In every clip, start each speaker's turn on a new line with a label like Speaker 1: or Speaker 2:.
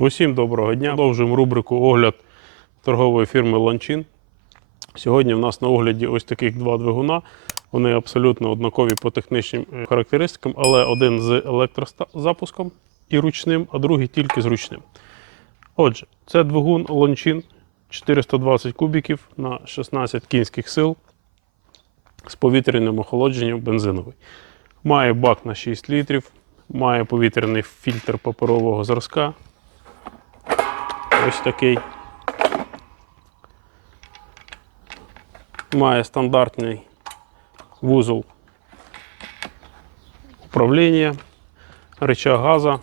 Speaker 1: Усім доброго дня. Продовжуємо рубрику огляд торгової фірми Ланчин. Сьогодні в нас на огляді ось таких два двигуна. Вони абсолютно однакові по технічним е, характеристикам, але один з електрозапуском і ручним, а другий тільки з ручним. Отже, це двигун Ланчин 420 кубіків на 16 кінських сил з повітряним охолодженням бензиновий. Має бак на 6 літрів, має повітряний фільтр паперового зразка. Ось такий. Має стандартний вузол управління, рычаг газа,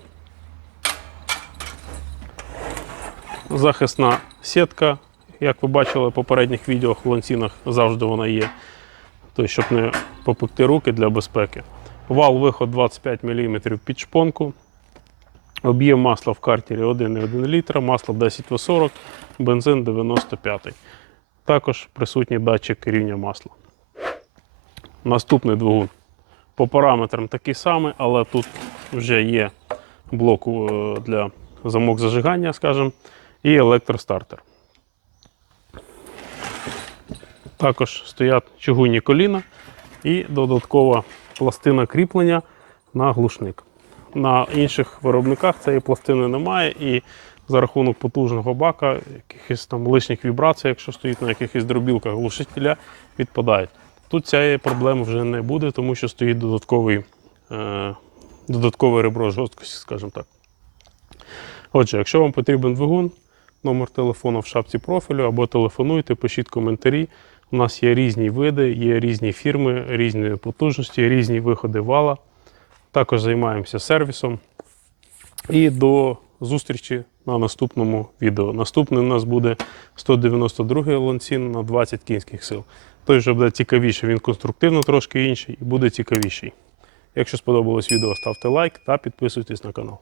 Speaker 1: захисна сітка. Як ви бачили в попередніх відео, в ланцінах завжди вона є. Тобто, щоб не попекти руки для безпеки. Вал виход 25 мм під шпонку. Об'єм масла в картері 1,1 літра, масло 10В40, бензин 95. Також присутній датчик рівня масла. Наступний двигун. По параметрам такий самий, але тут вже є блок е, для замок зажигання, скажімо, і електростартер. Також стоять чугунні коліна і додаткова пластина кріплення на глушник. На інших виробниках цієї пластини немає, і за рахунок потужного бака, якихось там лишніх вібрацій, якщо стоїть на якихось дробілках глушителя, відпадають. Тут цієї проблеми вже не буде, тому що стоїть додатковий, е, додаткове ребро жорсткості, скажімо так. Отже, якщо вам потрібен двигун, номер телефону в шапці профілю або телефонуйте, пишіть коментарі. У нас є різні види, є різні фірми, різні потужності, різні виходи вала. Також займаємося сервісом. І до зустрічі на наступному відео. Наступний у нас буде 192-й ланцін на 20 кінських сил. Той вже буде цікавіший, він конструктивно трошки інший і буде цікавіший. Якщо сподобалось відео, ставте лайк та підписуйтесь на канал.